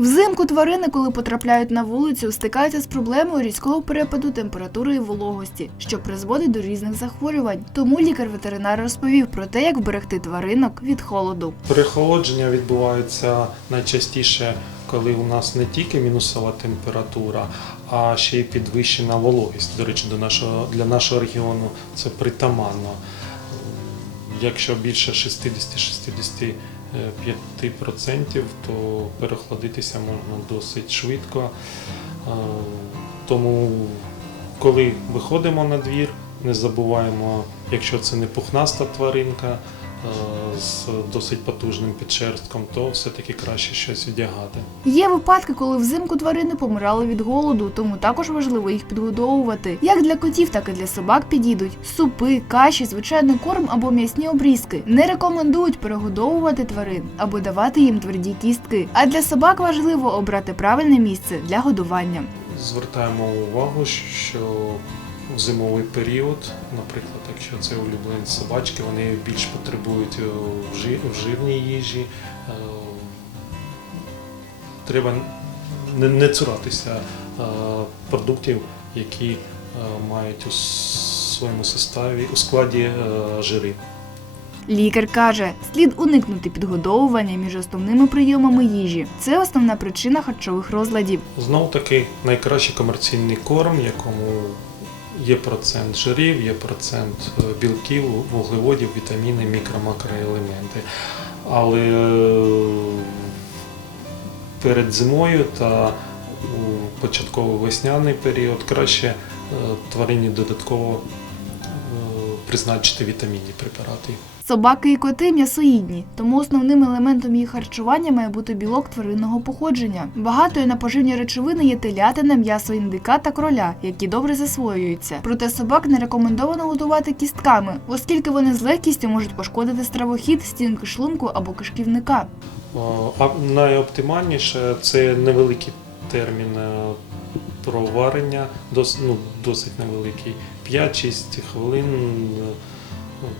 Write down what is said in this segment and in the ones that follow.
Взимку тварини, коли потрапляють на вулицю, стикаються з проблемою різкого перепаду температури і вологості, що призводить до різних захворювань. Тому лікар-ветеринар розповів про те, як вберегти тваринок від холоду. Перехолодження відбувається найчастіше, коли у нас не тільки мінусова температура, а ще й підвищена вологість. До речі, до нашого, для нашого регіону це притаманно. Якщо більше 60-65%, то перехладитися можна досить швидко. Е, Тому, коли виходимо на двір, не забуваємо, якщо це не пухнаста тваринка з досить потужним підшерстком, то все-таки краще щось одягати. Є випадки, коли взимку тварини помирали від голоду, тому також важливо їх підгодовувати. Як для котів, так і для собак підійдуть супи, каші, звичайний корм або м'ясні обрізки. Не рекомендують перегодовувати тварин або давати їм тверді кістки. А для собак важливо обрати правильне місце для годування. Звертаємо увагу, що в зимовий період, наприклад, якщо це улюблені собачки, вони більш потребують е, в жирній їжі. Е, Треба не, цуратися е, продуктів, які мають у своєму составі у складі жири. Лікар каже, слід уникнути підгодовування між основними прийомами їжі. Це основна причина харчових розладів. Знов таки найкращий комерційний корм, якому є процент жирів, є процент е, білків, вуглеводів, вітаміни, мікро, макроелементи. Але е, перед зимою та у початковий весняний період краще е, тварині додатково призначити вітамінні препарати. Собаки і коти м'ясоїдні, тому основним елементом їх харчування має бути білок тваринного походження. Багатою на поживні речовини є телятина, м'ясо індика та кроля, які добре засвоюються. Проте собак не рекомендовано годувати кістками, оскільки вони з легкістю можуть пошкодити стравохід, стінки шлунку або кишківника. А найоптимальніше це невеликий термін е, проварення, дос, ну, досить невеликий. 5-6 хвилин.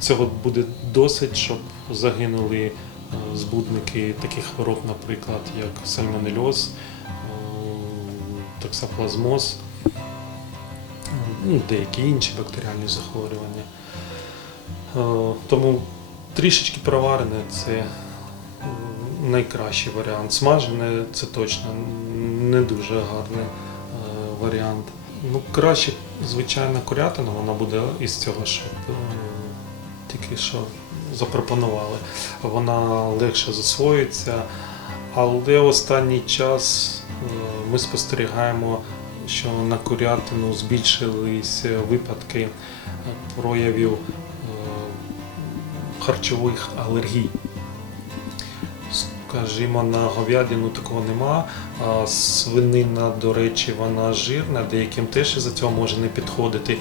Цього буде досить, щоб загинули е, збудники таких хвороб, наприклад, як сальмонельоз, е, токсоплазмоз, е, ну, деякі інші бактеріальні захворювання. Тому трішечки проварене це найкращий варіант. Смажене це точно не дуже гарний варіант. Ну, краще, звичайно, курятина, вона буде із цього, що е, тільки що запропонували. Вона легше засвоюється, але останній час е, ми спостерігаємо, що на курятину збільшились випадки е, проявів е, харчових алергій. Скажімо, на говядину такого нема. Свинина, до речі, вона жирна, деяким теж із-за цього може не підходити.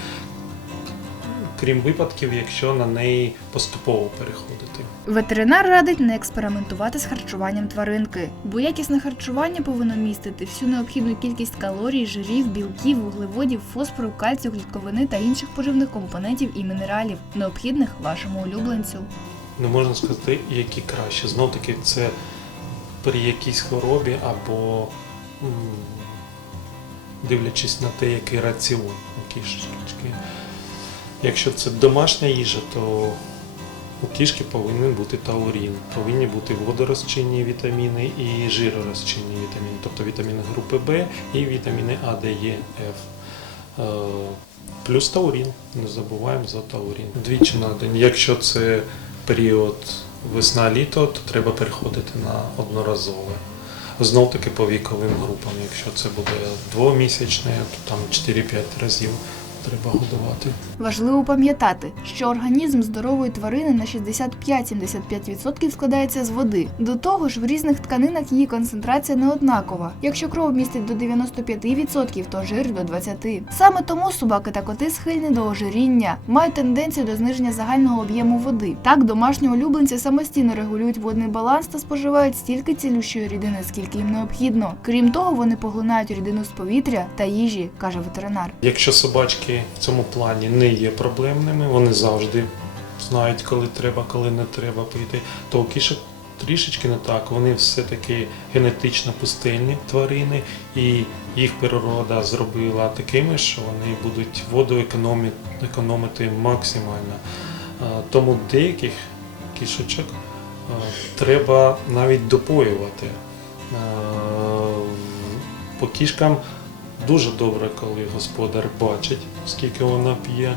Крім випадків, якщо на неї поступово переходити. Ветеринар радить не експериментувати з харчуванням тваринки, бо якісне харчування повинно містити всю необхідну кількість калорій, жирів, білків, вуглеводів, фосфору, кальцію, клітковини та інших поживних компонентів і мінералів, необхідних вашому улюбленцю. Не можна сказати, які краще. Знов таки, це при якійсь хворобі або дивлячись на те, який раціон у кішечки. Якщо це домашня їжа, то у кішки повинен бути таурін, повинні бути водорозчинні вітаміни і жиророзчинні вітаміни, тобто вітаміни групи В і вітаміни А, Д, Е, Ф. Е, Плюс таурін, не забуваємо за таурін. Двічі на день. Якщо це період весна-літо, то треба переходити на одноразове. Знов таки по віковим групам. Якщо це буде двомісячне, то там 4-5 разів треба годувати. Важливо пам'ятати, що організм здорової тварини на 65-75% складається з води. До того ж, в різних тканинах її концентрація не однакова. Якщо кров містить до 95%, то жир до 20%. Саме тому собаки та коти схильні до ожиріння, мають тенденцію до зниження загального об'єму води. Так, домашні улюбленці самостійно регулюють водний баланс та споживають стільки цілющої рідини, скільки їм необхідно. Крім того, вони поглинають рідину з повітря та їжі, каже ветеринар. Якщо собачки в цьому плані не є проблемними, вони завжди знають, коли треба, коли не треба пити, то кішок трішечки не так. Вони все-таки генетично пустельні тварини, і їх природа зробила такими, що вони будуть воду економити максимально. Тому деяких кішечок треба навіть допоювати. По кішкам дуже добре, коли господар бачить, скільки вона п'є.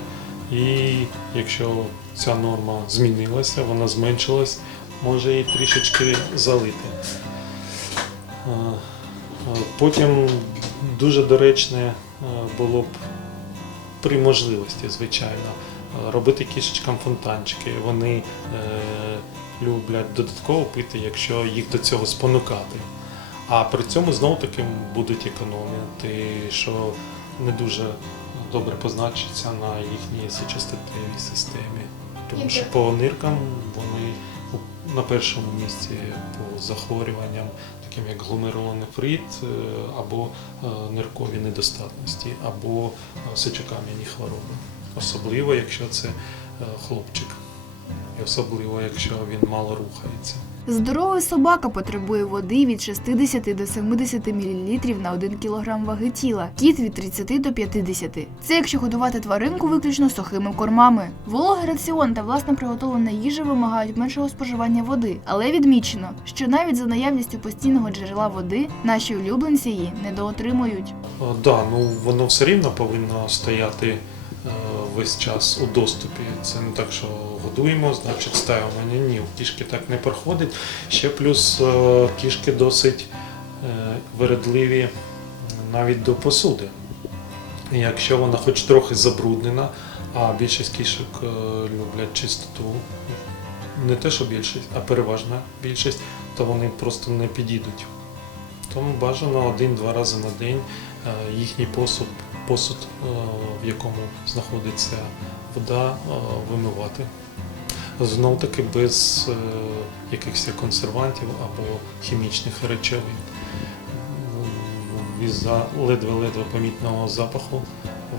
І якщо ця норма змінилася, вона зменшилась, може її трішечки залити. Е, е, Потім дуже доречне е, було б при можливості, звичайно, робити кішечкам фонтанчики. Вони люблять додатково пити, якщо їх до цього спонукати. А при цьому знову таки будуть економити, що не дуже добре позначиться на їхній сечостатевій системі. Тому що по ниркам вони на першому місці по захворюванням, таким як гломерулонефрит е, або е, ниркові недостатності, або е, сечокам'яні хвороби. Особливо, якщо це хлопчик, і особливо, якщо він мало рухається. Здоровий собака потребує води від 60 до 70 мл на 1 кг ваги тіла, кіт від 30 до 50. Це якщо годувати тваринку виключно сухими кормами. Вологий раціон та власне приготовлена їжа вимагають меншого споживання води, але відмічено, що навіть за наявністю постійного джерела води наші улюбленці її недоотримують. Так, да, ну воно все рівно повинно стояти е, весь час у доступі. Це не так, що годуємо, значить ставимо. Ні, ні, у кішки так не проходить. Ще плюс е, кішки досить е, вередливі навіть до посуди. Якщо вона хоч трохи забруднена, а більшість кішок е, люблять чистоту, не те, що більшість, а переважна більшість, то вони просто не підійдуть. Тому бажано один-два рази на день їхній посуд, посуд, в якому знаходиться вода, вимивати. Знов таки без е, якихось консервантів або хімічних речовин. Із-за ледве-ледве помітного запаху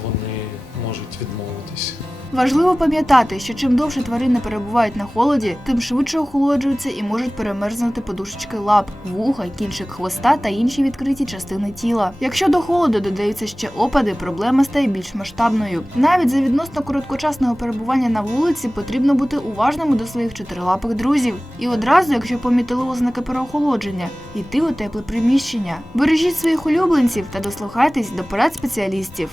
вони можуть відмовитись. Важливо пам'ятати, що чим довше тварини перебувають на холоді, тим швидше охолоджуються і можуть перемерзнути подушечки лап, вуха, кінчик хвоста та інші відкриті частини тіла. Якщо до холоду додаються ще опади, проблема стає більш масштабною. Навіть за відносно короткочасного перебування на вулиці потрібно бути уважними до своїх чотирилапих друзів. І одразу, якщо помітили ознаки переохолодження, йти у тепле приміщення. Бережіть своїх улюбленців та дослухайтесь до порад спеціалістів.